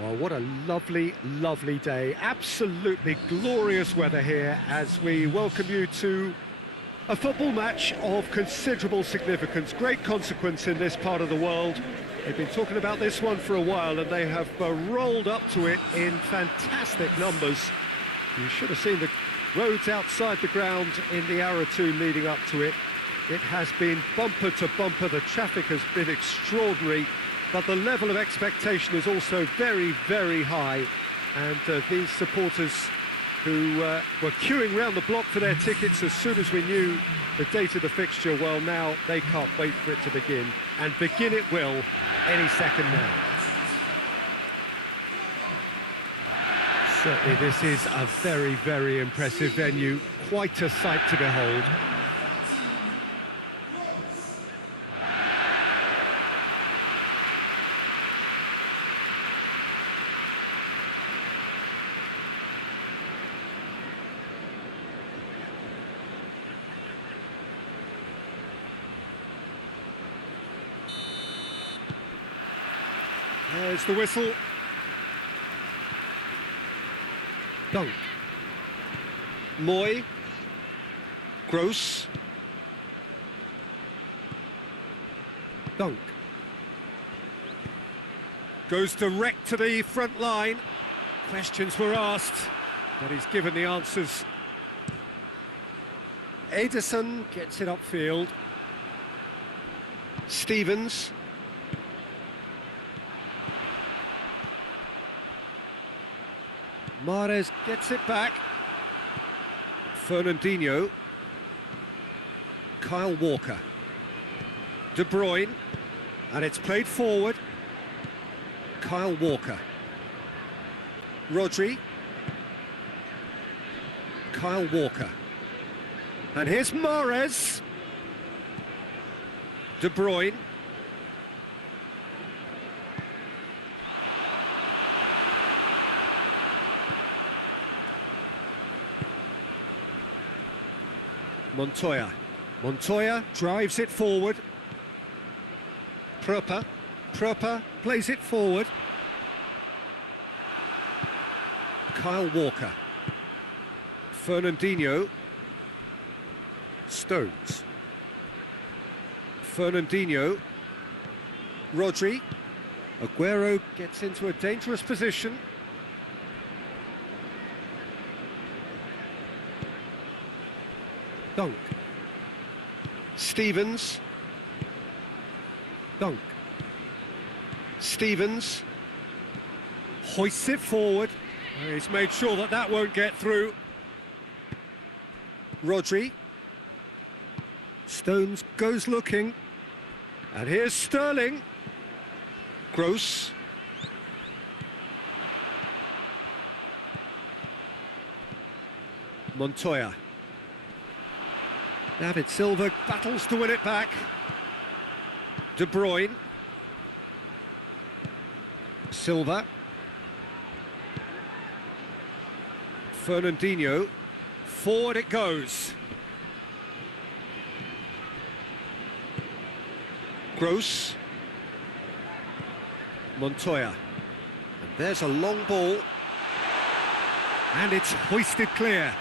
Well, what a lovely, lovely day. Absolutely glorious weather here as we welcome you to a football match of considerable significance, great consequence in this part of the world. They've been talking about this one for a while and they have rolled up to it in fantastic numbers. You should have seen the roads outside the ground in the hour or two leading up to it. It has been bumper to bumper, the traffic has been extraordinary, but the level of expectation is also very, very high. And these supporters who were queuing round the block for their tickets as soon as we knew the date of the fixture, well, now they can't wait for it to begin. And begin it will any second now. Certainly this is a very, very impressive venue, quite a sight to behold. There's the whistle. Dunk. Moy. Gross. Dunk. Goes direct to the front line. Questions were asked, but he's given the answers. Ederson gets it upfield. Stevens. Mahrez gets it back. Fernandinho. Kyle Walker. De Bruyne. And it's played forward. Kyle Walker. Rodri. Kyle Walker. And here's Mahrez. De Bruyne. Montoya. Montoya drives it forward. Proper. Proper plays it forward. Kyle Walker. Fernandinho. Stones. Fernandinho. Rodri. Aguero gets into a dangerous position. Dunk. Stevens. Dunk. Stevens. Hoists it forward. He's made sure that that won't get through. Rodri. Stones goes looking. And here's Sterling. Gross. Montoya. David Silva battles to win it back. De Bruyne. Silva. Fernandinho. Forward it goes. Gross. Montoya. And there's a long ball. And it's hoisted clear.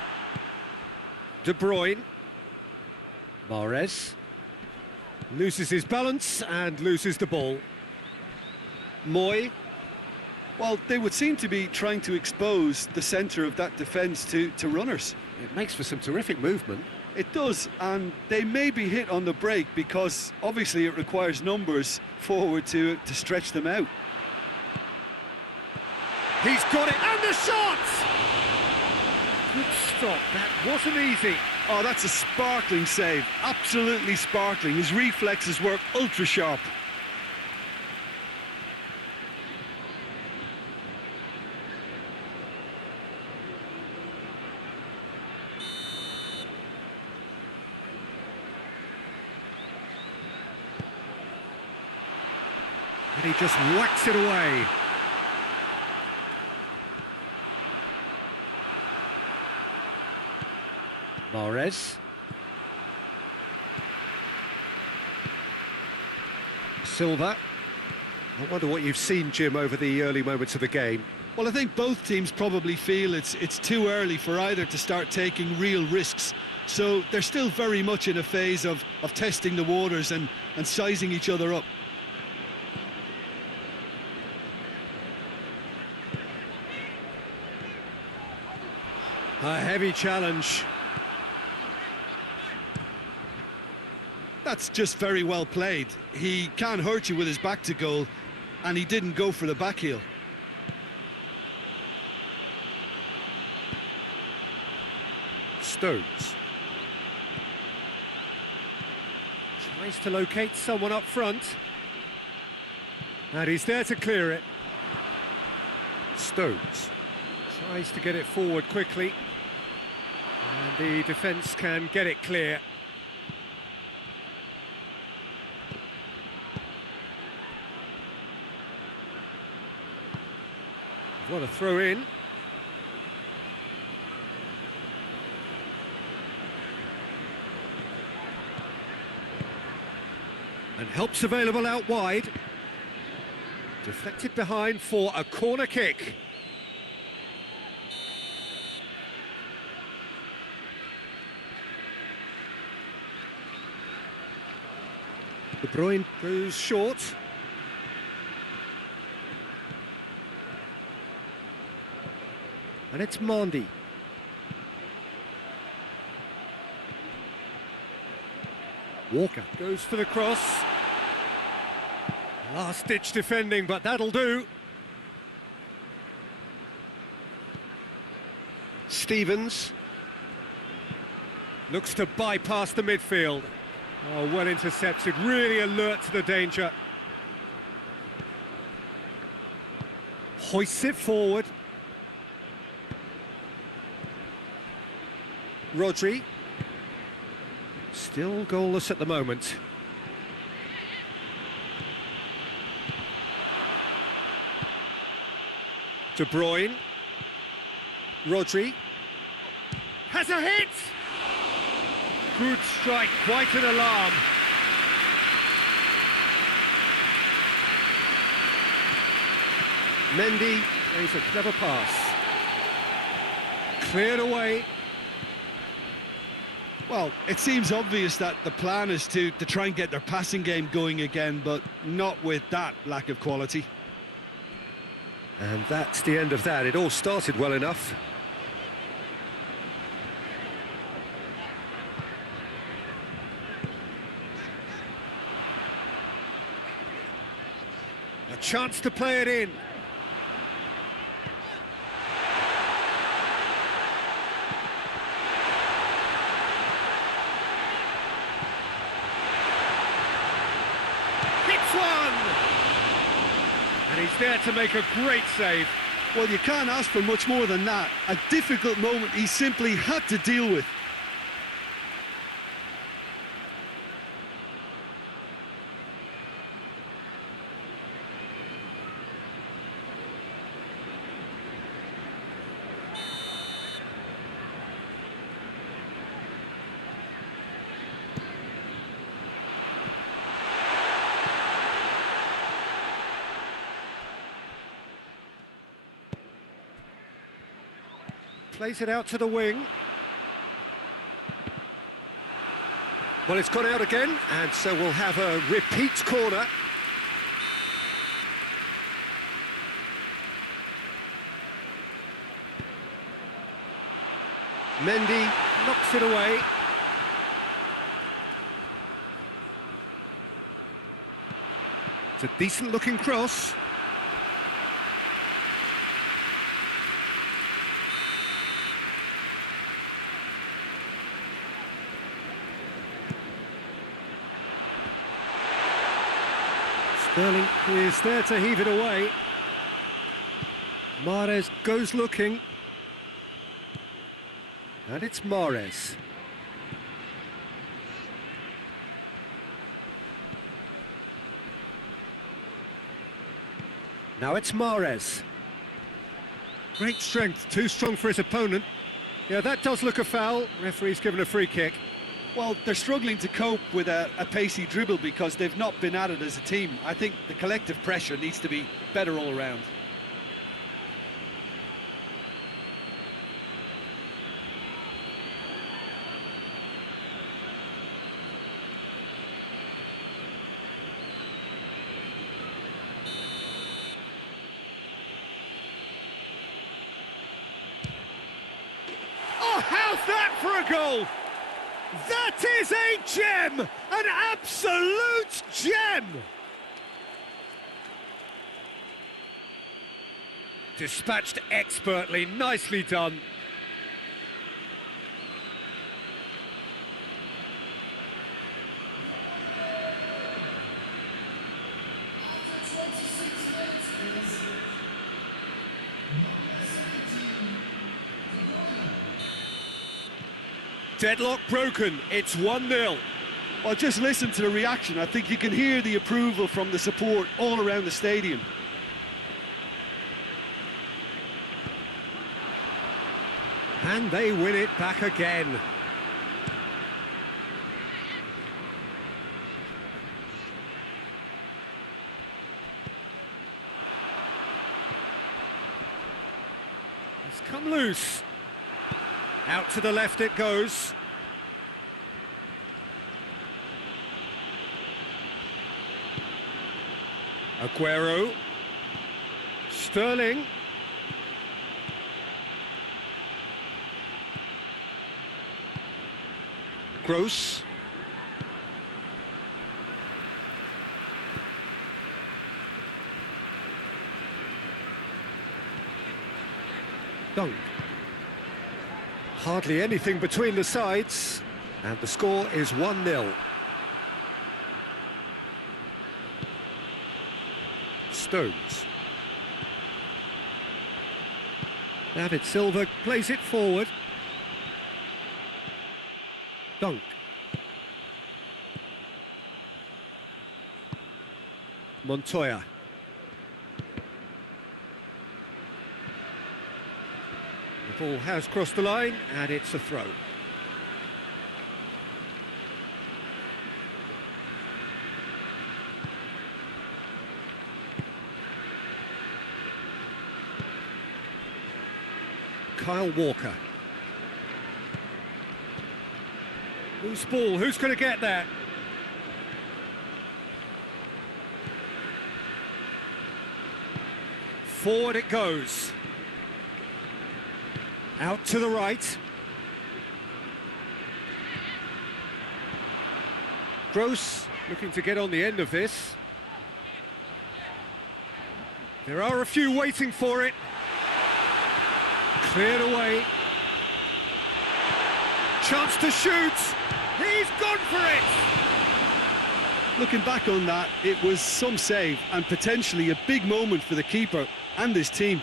De Bruyne. Mahrez loses his balance and loses the ball. Moy. Well, they would seem to be trying to expose the centre of that defence to runners. It makes for some terrific movement. It does, and they may be hit on the break because obviously it requires numbers forward to stretch them out. He's got it, and the shot! Good stop, that wasn't easy. Oh, that's a sparkling save, absolutely sparkling. His reflexes work ultra sharp. And he just whacks it away. Mahrez. Silva. I wonder what you've seen, Jim, over the early moments of the game. Well, I think both teams probably feel it's too early for either to start taking real risks. So they're still very much in a phase of testing the waters and sizing each other up. A heavy challenge. That's just very well played. He can't hurt you with his back to goal, and he didn't go for the back heel. Stones. Tries to locate someone up front. And he's there to clear it. Stones tries to get it forward quickly. And the defence can get it clear. What a throw in. And help's available out wide. Deflected behind for a corner kick. De Bruyne goes short. And it's Mandy. Walker goes for the cross. Last-ditch defending, but that'll do. Stevens looks to bypass the midfield. Oh, well intercepted, really alert to the danger. Hoists it forward. Rodri. Still goalless at the moment. De Bruyne. Rodri. Has a hit! Good strike, quite an alarm. Mendy plays a clever pass. Cleared away. Well, it seems obvious that the plan is to try and get their passing game going again, but not with that lack of quality. And that's the end of that. It all started well enough. A chance to play it in. Hits one! And he's there to make a great save. Well, you can't ask for much more than that. A difficult moment he simply had to deal with. Plays it out to the wing. Well, it's gone out again, and so we'll have a repeat corner. Mendy knocks it away. It's a decent-looking cross. Sterling is there to heave it away. Mahrez goes looking. And it's Mahrez. Now it's Mahrez. Great strength, too strong for his opponent. Yeah, that does look a foul. Referee's given a free kick. Well, they're struggling to cope with a pacey dribble because they've not been at it as a team. I think the collective pressure needs to be better all around. Oh, how's that for a goal? That is a gem! An absolute gem! Dispatched expertly, nicely done. Deadlock broken, it's 1-0. Well, just listen to the reaction. I think you can hear the approval from the support all around the stadium. And they win it back again. It's come loose. Out to the left it goes. Aguero. Sterling. Gross. Dunk. Hardly anything between the sides, and the score is 1-0. Stones. David Silva plays it forward. Dunk. Montoya. The ball has crossed the line, and it's a throw. Kyle Walker. Loose ball, who's going to get that? Forward it goes. Out to the right. Gross looking to get on the end of this. There are a few waiting for it. Cleared away. Chance to shoot. He's gone for it. Looking back on that, it was some save and potentially a big moment for the keeper and his team.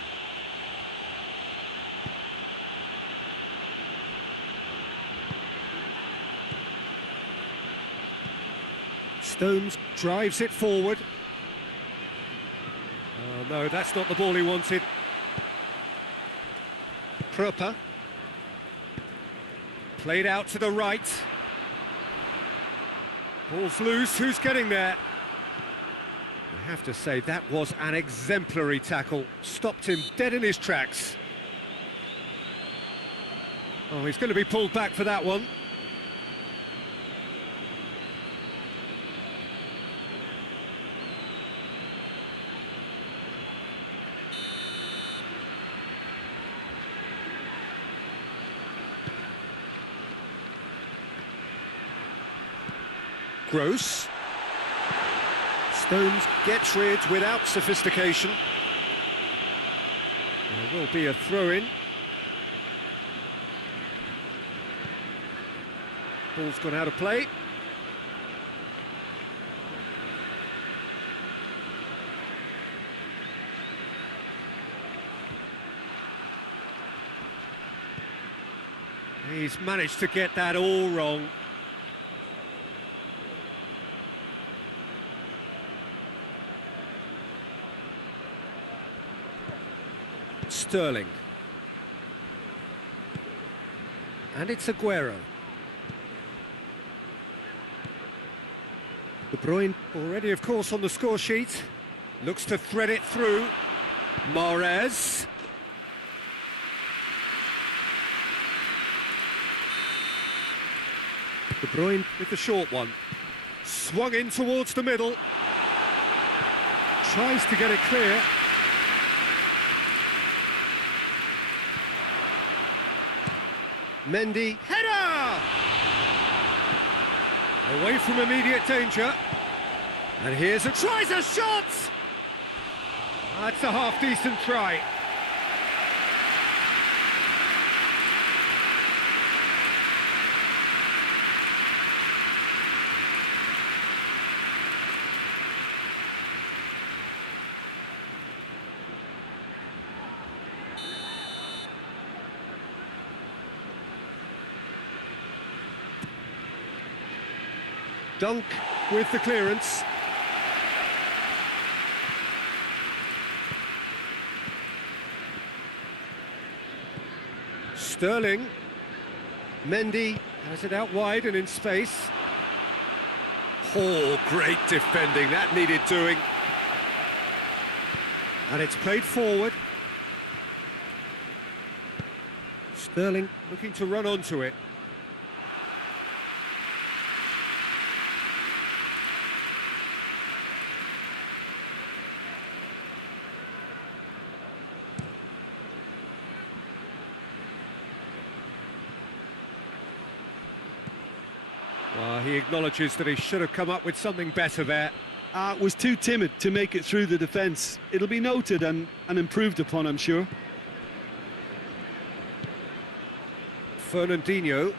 Stones drives it forward. Oh no, that's not the ball he wanted. Pröper. Played out to the right. Ball's loose, who's getting there? I have to say, that was an exemplary tackle. Stopped him dead in his tracks. Oh, he's going to be pulled back for that one. Gross. Stones gets rid without sophistication. There will be a throw-in. Ball's gone out of play. He's managed to get that all wrong. Sterling. And it's Aguero. De Bruyne already, of course, on the score sheet. Looks to thread it through. Mahrez. De Bruyne with the short one. Swung in towards the middle. Tries to get it clear. Mendy. Header! Away from immediate danger. And here's tries a shot! That's a half-decent try. Dunk with the clearance. Sterling. Mendy has it out wide and in space. Oh, great defending, that needed doing. And it's played forward. Sterling looking to run onto it. Well, he acknowledges that he should have come up with something better there. Was too timid to make it through the defence. It'll be noted and improved upon, I'm sure. Fernandinho.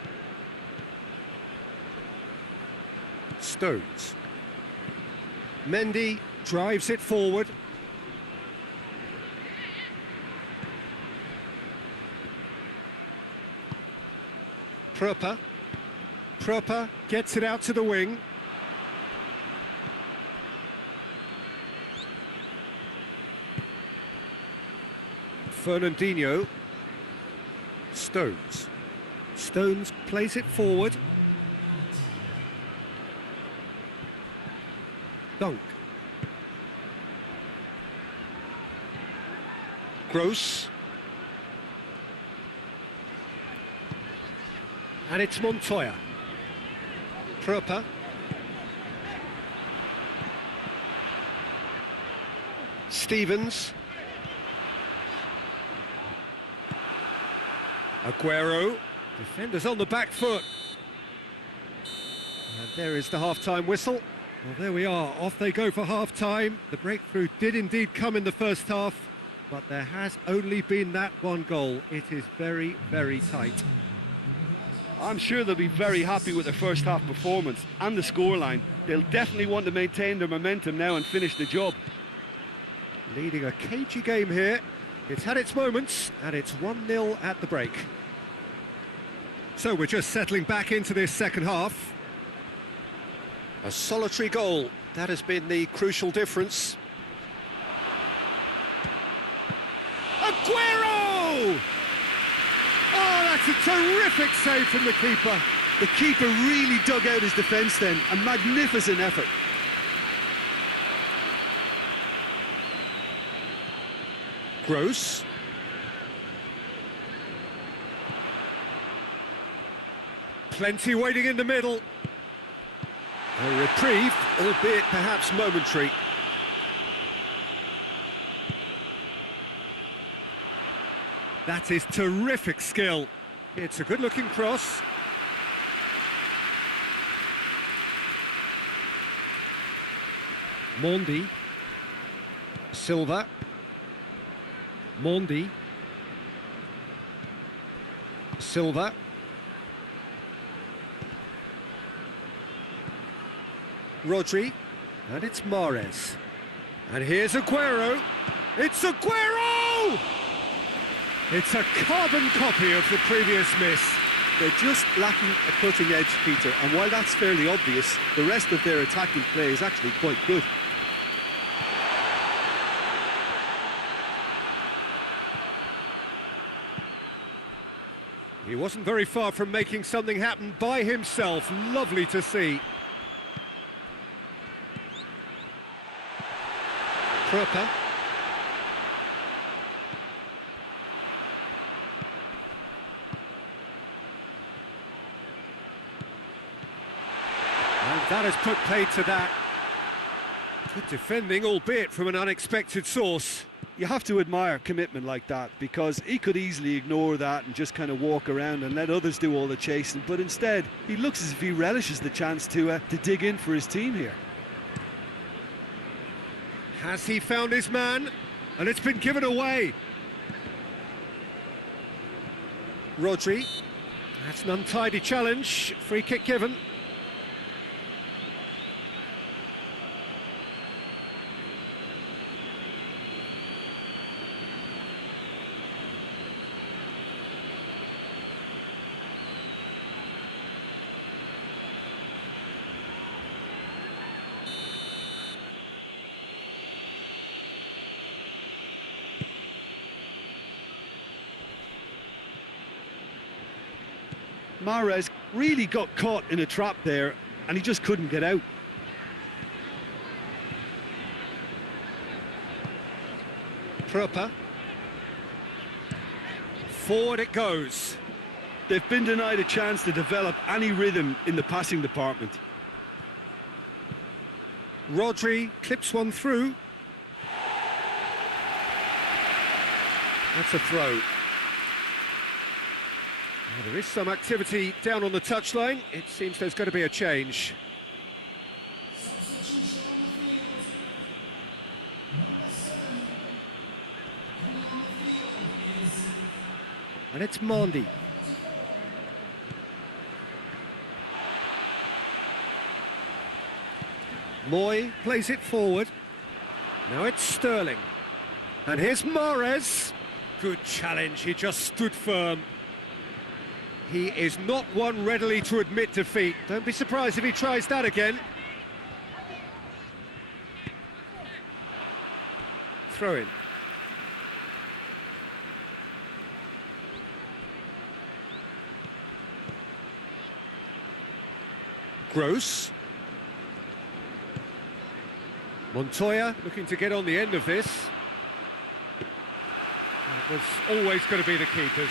Stones. Mendy drives it forward. Proper gets it out to the wing. Fernandinho. Stones plays it forward. Dunk. Gross. And it's Montoya. Proper. Stevens. Aguero. Defenders on the back foot. And there is the half-time whistle. Well, there we are. Off they go for half-time. The breakthrough did indeed come in the first half, but there has only been that one goal. It is very, very tight. I'm sure they'll be very happy with their first half performance and the scoreline. They'll definitely want to maintain their momentum now and finish the job. Leading a cagey game here. It's had its moments, and it's 1-0 at the break. So we're just settling back into this second half. A solitary goal, that has been the crucial difference. Aguero! Oh, that's a terrific save from the keeper. The keeper really dug out his defence then. A magnificent effort. Gross. Plenty waiting in the middle. A reprieve, albeit perhaps momentary. That is terrific skill. It's a good-looking cross. Mondi. Silva. Mondi. Silva. Rodri. And it's Mahrez. And here's Aguero. It's Aguero! It's a carbon copy of the previous miss. They're just lacking a cutting edge, Peter, and while that's fairly obvious, the rest of their attacking play is actually quite good. He wasn't very far from making something happen by himself. Lovely to see. Proper. And that has put paid to that. Good defending, albeit from an unexpected source. You have to admire commitment like that, because he could easily ignore that and just kind of walk around and let others do all the chasing, but instead he looks as if he relishes the chance to dig in for his team here. Has he found his man? And it's been given away. Rodri. That's an untidy challenge. Free kick given. Mahrez really got caught in a trap there and he just couldn't get out. Proper. Forward it goes. They've been denied a chance to develop any rhythm in the passing department. Rodri clips one through. That's a throw. Well, there is some activity down on the touchline. It seems there's going to be a change. And it's Mandy. Moy plays it forward. Now it's Sterling. And here's Mahrez. Good challenge, he just stood firm. He is not one readily to admit defeat. Don't be surprised if he tries that again. Throw in. Gross. Montoya looking to get on the end of this. It was always going to be the keepers.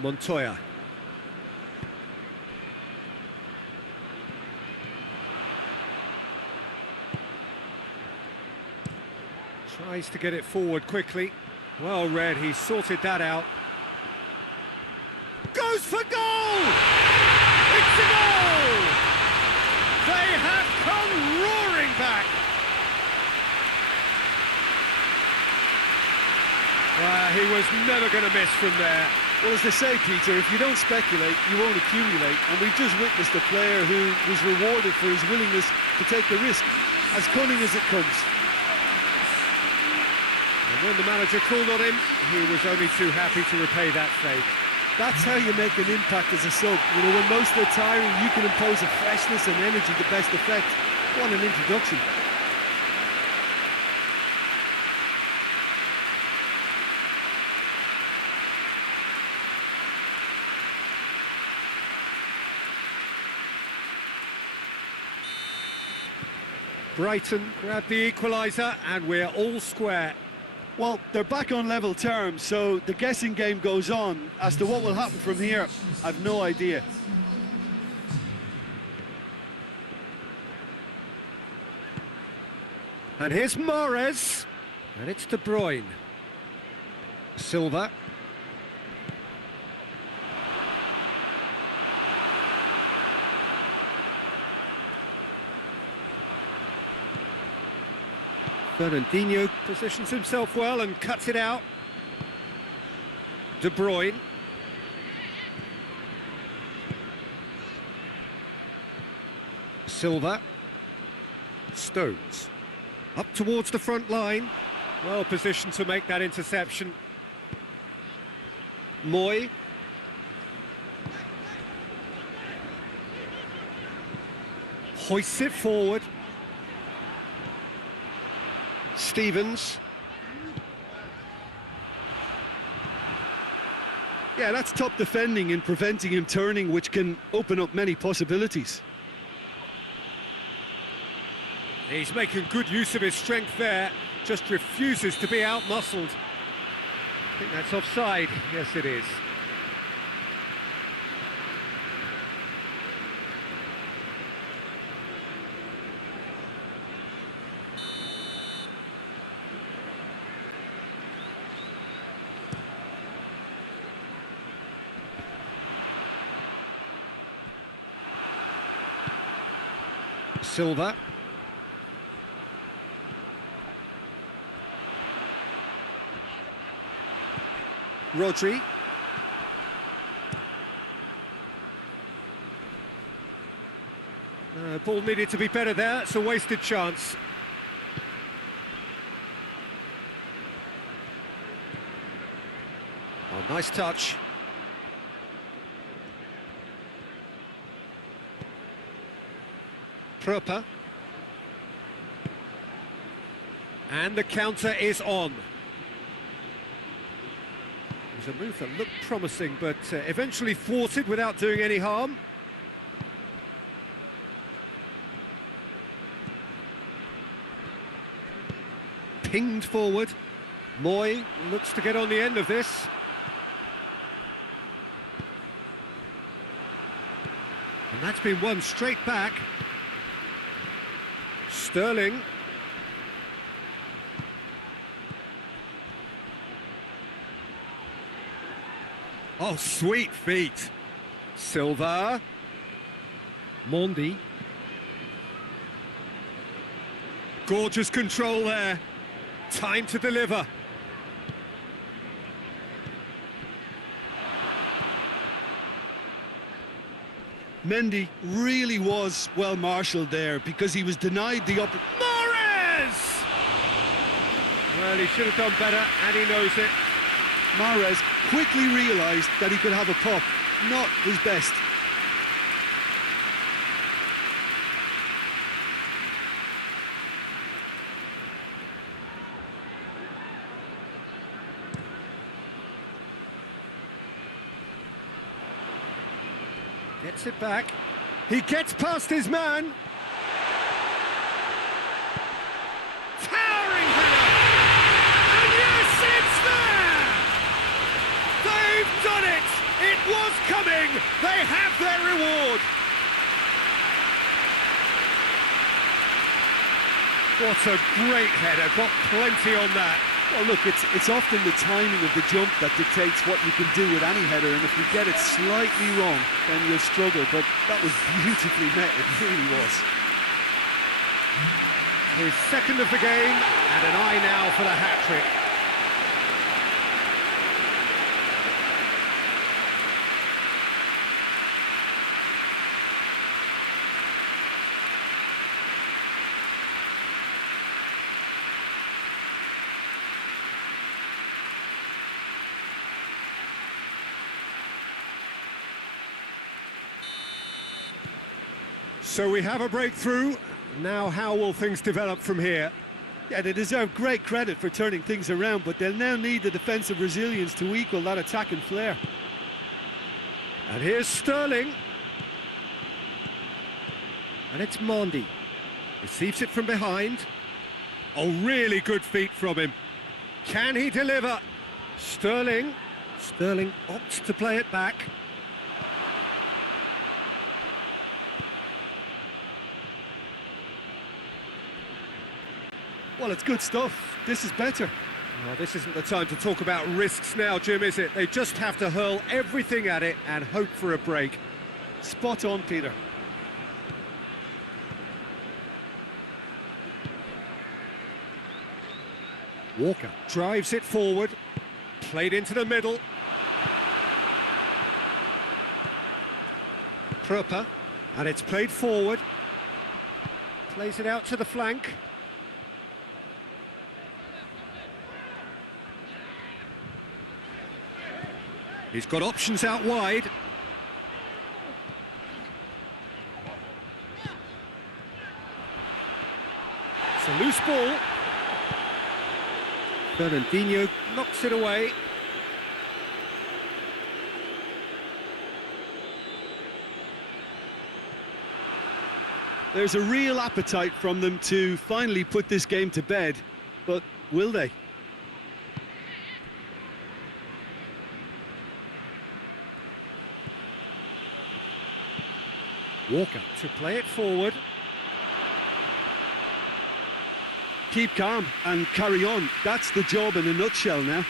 Montoya. Tries to get it forward quickly. Well read, he sorted that out. Goes for goal! It's a goal! They have come roaring back! He was never going to miss from there. Well, as they say, Peter, if you don't speculate, you won't accumulate. And we've just witnessed a player who was rewarded for his willingness to take the risk, as cunning as it comes. And when the manager called on him, he was only too happy to repay that favour. That's how you make an impact as a sub. You know, when most are tiring, you can impose a freshness and energy to best effect. What an introduction. Brighton grabbed the equaliser and we're all square. Well, they're back on level terms, so the guessing game goes on. As to what will happen from here, I've no idea. And here's Mahrez. And it's De Bruyne. Silva. Fernandinho positions himself well and cuts it out. De Bruyne. Silva. Stones. Up towards the front line. Well positioned to make that interception. Moy. Hoists it forward. Stevens. Yeah, that's top defending and preventing him turning, which can open up many possibilities. He's making good use of his strength there, just refuses to be out-muscled. I think that's offside. Yes, it is. Silva. Rodri. Ball needed to be better there. It's a wasted chance. Oh, nice touch. Proper. And the counter is on. It was a move that looked promising, but eventually thwarted without doing any harm. Pinged forward. Moy looks to get on the end of this. And that's been won straight back. Sterling. Oh, sweet feet. Silva. Mondi. Gorgeous control there. Time to deliver. Mendy really was well marshalled there because he was denied the upper... Mahrez! Well, he should have done better, and he knows it. Mahrez quickly realised that he could have a pop, not his best. Gets it back. He gets past his man. Towering header! And yes, it's there! They've done it! It was coming! They have their reward! What a great header, got plenty on that. Well, look, it's often the timing of the jump that dictates what you can do with any header, and if you get it slightly wrong, then you'll struggle, but that was beautifully met, it really was. His second of the game, and an eye now for the hat-trick. So we have a breakthrough. Now how will things develop from here? Yeah, they deserve great credit for turning things around, but they'll now need the defensive resilience to equal that attacking flair. And here's Sterling. And it's Mondi. Receives it from behind. Oh, really good feet from him. Can he deliver? Sterling. Sterling opts to play it back. Well, it's good stuff. This is better. Well, this isn't the time to talk about risks now, Jim, is it? They just have to hurl everything at it and hope for a break. Spot on, Peter. Walker drives it forward. Played into the middle. Proper. And it's played forward. Plays it out to the flank. He's got options out wide. It's a loose ball. Fernandinho knocks it away. There's a real appetite from them to finally put this game to bed, but will they? Walker to play it forward. Keep calm and carry on. That's the job in a nutshell now.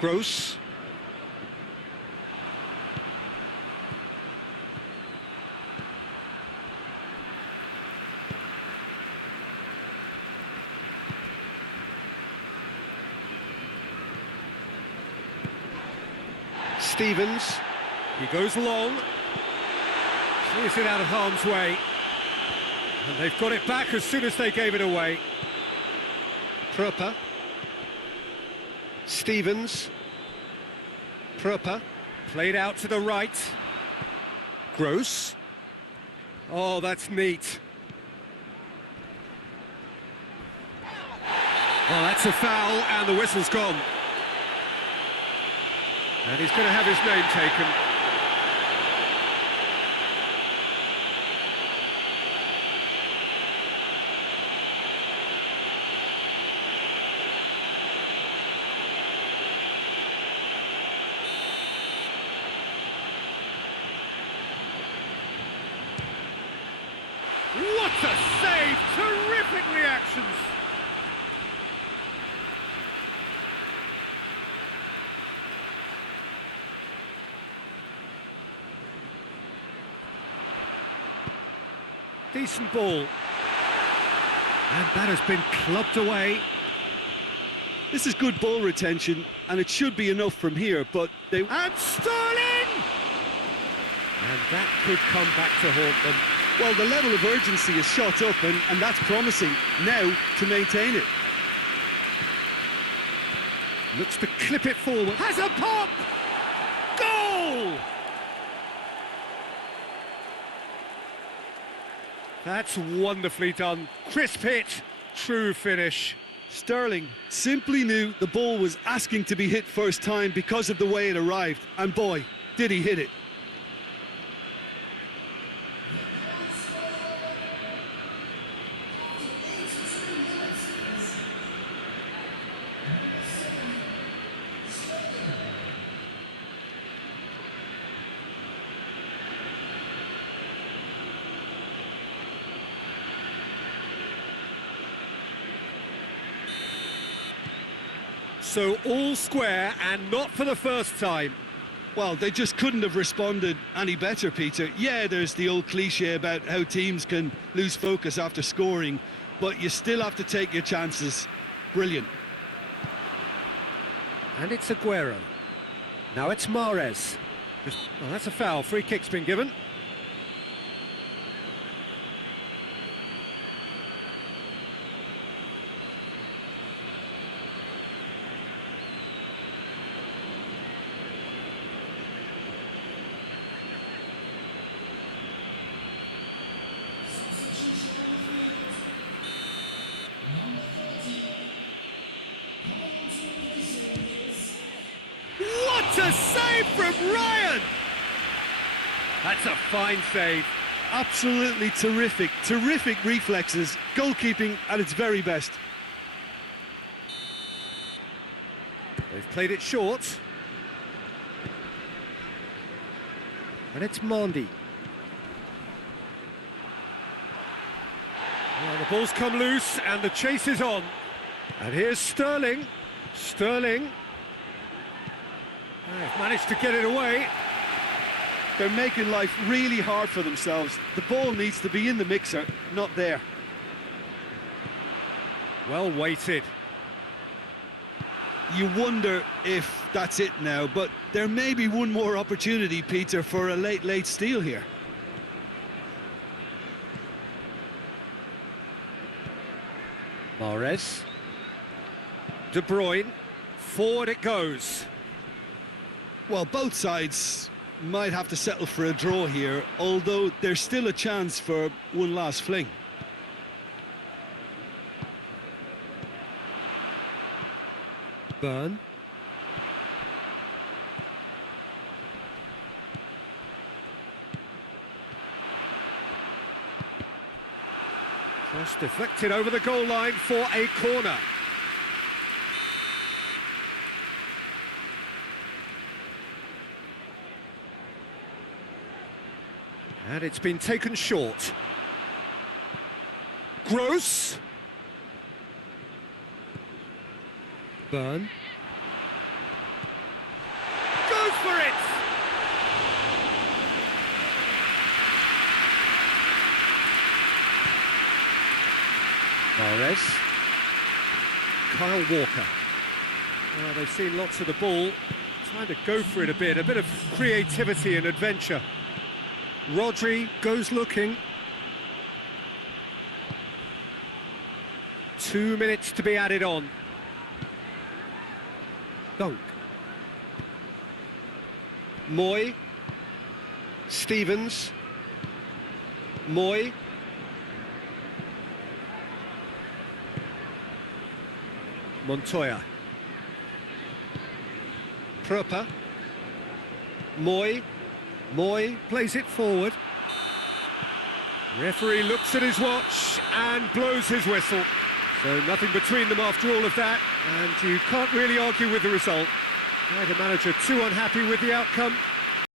Gross. Stevens. He goes long. Clears it out of harm's way. And they've got it back as soon as they gave it away. Proper. Stevens. Proper. Played out to the right. Gross. Oh, that's neat. Oh, that's a foul, and the whistle's gone. And he's going to have his name taken. What a save! Terrific reactions! Decent ball. And that has been clubbed away. This is good ball retention, and it should be enough from here, but they... And Sterling! And that could come back to haunt them. Well, the level of urgency is shot up, and that's promising. Now to maintain it. Looks to clip it forward. Has a pop! Goal! That's wonderfully done. Crisp hit, true finish. Sterling simply knew the ball was asking to be hit first time because of the way it arrived. And boy, did he hit it. So all square, and not for the first time. Well, they just couldn't have responded any better, Peter. Yeah, there's the old cliche about how teams can lose focus after scoring, but you still have to take your chances. Brilliant. And it's Aguero. Now it's Mahrez. Oh, that's a foul. Free kick's been given. What a save from Ryan! That's a fine save. Absolutely terrific. Terrific reflexes. Goalkeeping at its very best. They've played it short. And it's Mandy. Well, the ball's come loose and the chase is on. And here's Sterling. Sterling. They've managed to get it away. They're making life really hard for themselves. The ball needs to be in the mixer, not there. Well weighted. You wonder if that's it now, but there may be one more opportunity, Peter, for a late steal here. Mahrez. De Bruyne. Forward it goes. Well, both sides might have to settle for a draw here, although there's still a chance for one last fling. Burn. Cross deflected over the goal line for a corner. And it's been taken short. Gross. Byrne. Goes for it! Mahrez. Kyle Walker. Well, they've seen lots of the ball. Trying to go for it a bit of creativity and adventure. Rodri goes looking. 2 minutes to be added on. Dunk. Moy. Stevens. Moy. Montoya. Proper. Moy. Moy plays it forward. Referee looks at his watch and blows his whistle. So nothing between them after all of that, and you can't really argue with the result. Neither manager too unhappy with the outcome.